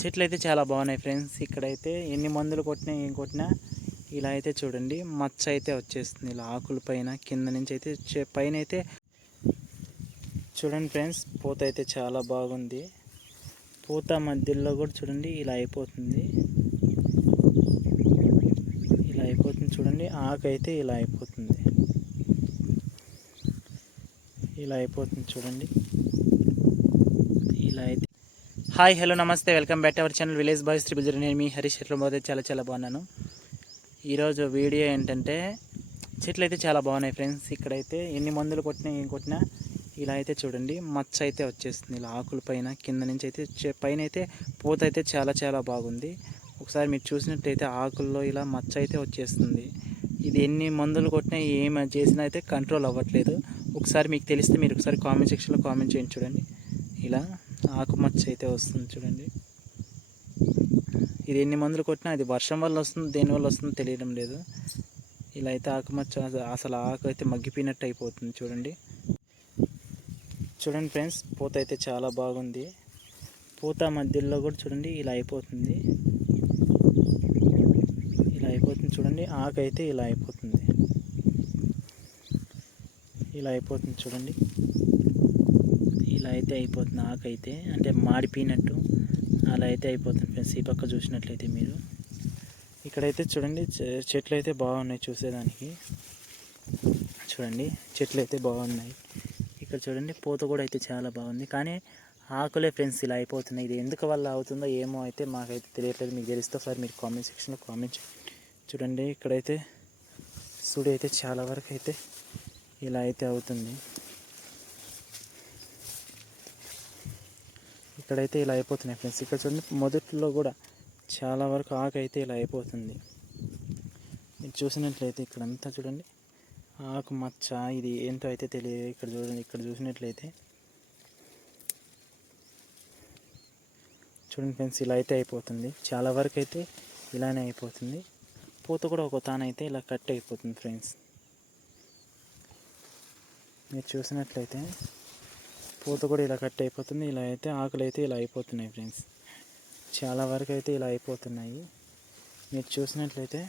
చెట్లు అయితే చాలా బాగున్నాయి ఫ్రెండ్స్. ఇక్కడైతే ఎన్ని మందులు కొట్టినా ఏం కొట్టినా ఇలా అయితే చూడండి. మచ్చ అయితే వచ్చేస్తుంది ఇలా ఆకుల పైన కింద నుంచి అయితే పైన అయితే. చూడండి ఫ్రెండ్స్ పూత అయితే చాలా బాగుంది. పూత మధ్యలో కూడా చూడండి ఇలా అయిపోతుంది. ఇలా అయిపోతుంది చూడండి ఆకు అయితే ఇలా అయిపోతుంది. ఇలా అయిపోతుంది చూడండి. ఇలా అయితే హాయ్ హలో నమస్తే welcome back our channel village boys triple zero. నేను మీ హరీష్ చెట్లు పోతే చాలా చాలా బాగున్నాను. ఈరోజు వీడియో ఏంటంటే చెట్లు అయితే చాలా బాగున్నాయి ఫ్రెండ్స్. ఇక్కడైతే ఎన్ని మందులు కొట్టినా ఏం కొట్టినా ఇలా అయితే చూడండి మచ్చ అయితే వచ్చేస్తుంది. ఇలా ఆకుల పైన కింద నుంచి అయితే పైన అయితే పూత అయితే చాలా చాలా బాగుంది. ఒకసారి మీరు చూసినట్టయితే ఆకుల్లో ఇలా మచ్చ అయితే వచ్చేస్తుంది. ఇది ఎన్ని మందులు కొట్టినా ఏం చేసినా అయితే కంట్రోల్ అవ్వట్లేదు. ఒకసారి మీకు తెలిస్తే మీరు ఒకసారి కామెంట్ సెక్షన్లో కామెంట్ చేయండి చూడండి. ఇలా ఆకుమచ్చ అయితే వస్తుంది చూడండి. ఇది ఎన్ని మందులు కొట్టినా అది వర్షం వల్ల వస్తుంది దేని వల్ల వస్తుందో తెలియడం లేదు. ఇలా అయితే ఆకుమచ్చ అసలు ఆకు అయితే మగ్గిపోయినట్టు అయిపోతుంది చూడండి. చూడండి ఫ్రెండ్స్ పూత అయితే చాలా బాగుంది. పూత మధ్యలో కూడా చూడండి ఇలా అయిపోతుంది. ఇలా అయిపోతుంది చూడండి ఆకు అయితే ఇలా అయిపోతుంది. ఇలా అయిపోతుంది చూడండి. ఇలా అయితే అయిపోతుంది ఆకైతే అంటే మాడిపోయినట్టు అలా అయితే అయిపోతుంది ఫ్రెండ్స్. ఈ పక్క చూసినట్లయితే మీరు. ఇక్కడైతే చూడండి చెట్లు అయితే బాగున్నాయి చూసేదానికి. చూడండి చెట్లు అయితే బాగున్నాయి. ఇక్కడ చూడండి పూత కూడా అయితే చాలా బాగుంది. కానీ ఆకులే ఫ్రెండ్స్ ఇలా అయిపోతున్నాయి. ఇది ఎందుకు వల్ల అవుతుందో ఏమో అయితే మాకైతే తెలియట్లేదు. మీకు తెలిస్తే ఒకసారి మీరు కామెంట్ సెక్షన్లో కామెంట్ చూడండి ఇక్కడైతే సుడి అయితే చాలా వరకు అయితే ఇలా అయితే అవుతుంది. ఇక్కడైతే ఇలా అయిపోతున్నాయి ఫ్రెండ్స్. ఇక్కడ చూడండి మొదట్లో కూడా చాలా వరకు ఆకు అయితే ఇలా అయిపోతుంది. మీరు చూసినట్లయితే ఇక్కడంతా చూడండి. ఆకు మచ్చ ఇది ఏంటో అయితే తెలియదు. ఇక్కడ చూడండి ఇక్కడ చూసినట్లయితే. చూడండి ఫ్రెండ్స్ ఇలా అయితే అయిపోతుంది. చాలా వరకు అయితే ఇలానే అయిపోతుంది. పూత కూడా ఒక తానైతే ఇలా కట్ అయిపోతుంది ఫ్రెండ్స్. మీరు చూసినట్లయితే పూత కూడా ఇలా కట్ అయిపోతుంది. ఇలా అయితే ఆకులు అయితే ఇలా అయిపోతున్నాయి ఫ్రెండ్స్. చాలా వరకు అయితే ఇలా అయిపోతున్నాయి. మీరు చూసినట్లయితే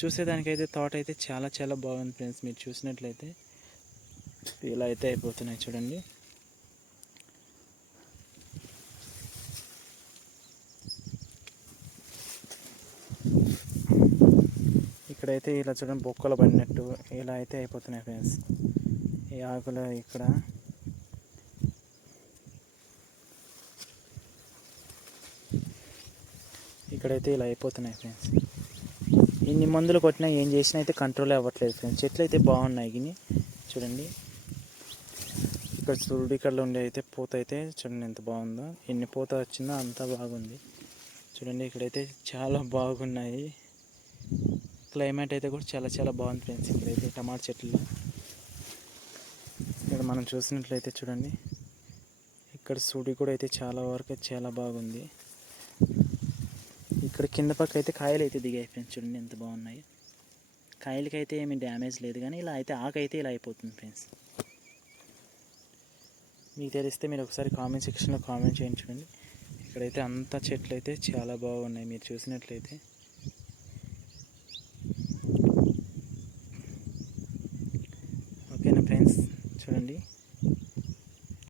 చూసేదానికైతే థాట్ అయితే చాలా చాలా బాగుంది ఫ్రెండ్స్. మీరు చూసినట్లయితే ఇలా అయితే అయిపోతున్నాయి చూడండి. ఇక్కడైతే ఇలా చూడండి బొక్కలు పడినట్టు ఇలా అయితే అయిపోతున్నాయి ఫ్రెండ్స్. ఈ ఆకులు ఇక్కడ ఇక్కడైతే ఇలా అయిపోతున్నాయి ఫ్రెండ్స్ ఎన్ని మందులు కొట్టినా ఏం చేసినా అయితే కంట్రోల్ అవ్వట్లేదు ఫ్రెండ్స్ చెట్లు అయితే బాగున్నాయి గిని చూడండి. ఇక్కడ చూడు ఇక్కడ ఉండే అయితే పూత అయితే చూడండి ఎంత బాగుందో. ఎన్ని పూత వచ్చిందో అంతా బాగుంది. చూడండి ఇక్కడైతే చాలా బాగున్నాయి. క్లైమేట్ అయితే కూడా చాలా చాలా బాగుంది ఫ్రెండ్స్ ఇక్కడైతే టమాటా చెట్లు ఇక్కడ మనం చూసినట్లయితే చూడండి. ఇక్కడ సూడి కూడా అయితే చాలా వరకు చాలా బాగుంది. ఇక్కడ కింద పక్క అయితే కాయలు అయితే దిగాయి ఫ్రెండ్స్ చూడండి ఎంత బాగున్నాయి. కాయలకి అయితే ఏమి డ్యామేజ్ లేదు కానీ ఇలా అయితే ఆకైతే ఇలా అయిపోతుంది ఫ్రెండ్స్. మీకు తెలిస్తే మీరు ఒకసారి కామెంట్ సెక్షన్లో కామెంట్ చేయించుకోండి ఇక్కడైతే అంత చెట్లు అయితే చాలా బాగున్నాయి మీరు చూసినట్లయితే. ఓకేనా ఫ్రెండ్స్? చూడండి.